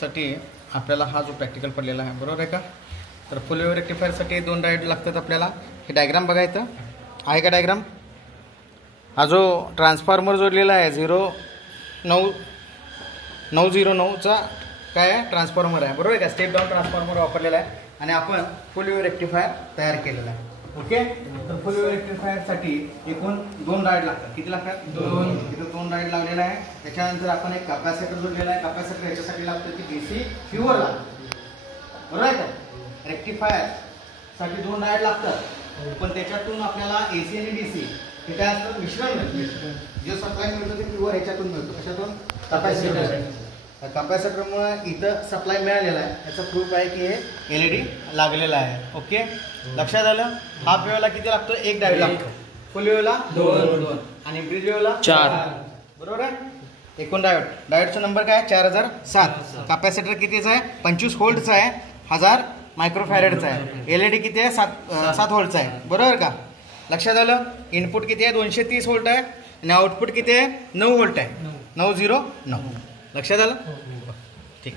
साठी आपल्याला हा जो प्रॅक्टिकल पडलेला आहे बरोबर आहे का. तर फुल वेव्ह रेक्टिफायरसाठी 2 डायोड लागतात आपल्याला. हे डायग्राम बघा इथं आहे का डायग्राम. हा जो ट्रान्सफॉर्मर जोडलेला आहे 0909चा काय आहे ट्रान्सफॉर्मर आहे बरोबर आहे का. स्टेप डाऊन ट्रान्सफॉर्मर वापरलेला आहे आणि आपण फुल वेव्ह रेक्टिफायर तयार केलेला आहे. ओके. तर फुल वेव्ह रेक्टिफायरसाठी एकूण 2 डायोड लागतात. किती लागतात 2. इथं 2 डायोड लावलेला आहे. त्याच्यानंतर आपण एक कॅपॅसिटर जोडलेला आहे. कॅपॅसिटर याच्यासाठी लागतं की डीसी प्युअर लागतं बरोबर आहे का. रेक्टिफायर साठी 2 डायोड लागतात पण त्याच्यातून आपल्याला एसी आणि डीसी हे काय असतं मिश्रण मिळतं. जे सप्लाय मिळतो ते प्युअर ह्याच्यातून मिळतो. कशातून कॅपॅसिटर. कॅपॅसिटरमुळे इथं सप्लाय मिळालेला आहे. याचा प्रूफ आहे की हे एलईडी लागलेला आहे. ओके लक्षात आलं. हाफ वेव्हला किती लागतो 1 डायोड लागतो. फुल वेव्हला 2 आणि ब्रिज वेव्हला 4 बरोबर आहे. एकूण डायोडचा नंबर काय 4007. कॅपॅसिटर कितीचा आहे 25 व्होल्टचा आहे 1000 मायक्रोफॅरेडचा आहे. एलईडी किती आहे 7 व्होल्टचा आहे बरोबर का. लक्षात आलं. इनपुट किती आहे 230 व्होल्ट आहे आणि आउटपुट किती आहे 9 व्होल्ट आहे 909. लक्षात आलं ठीक.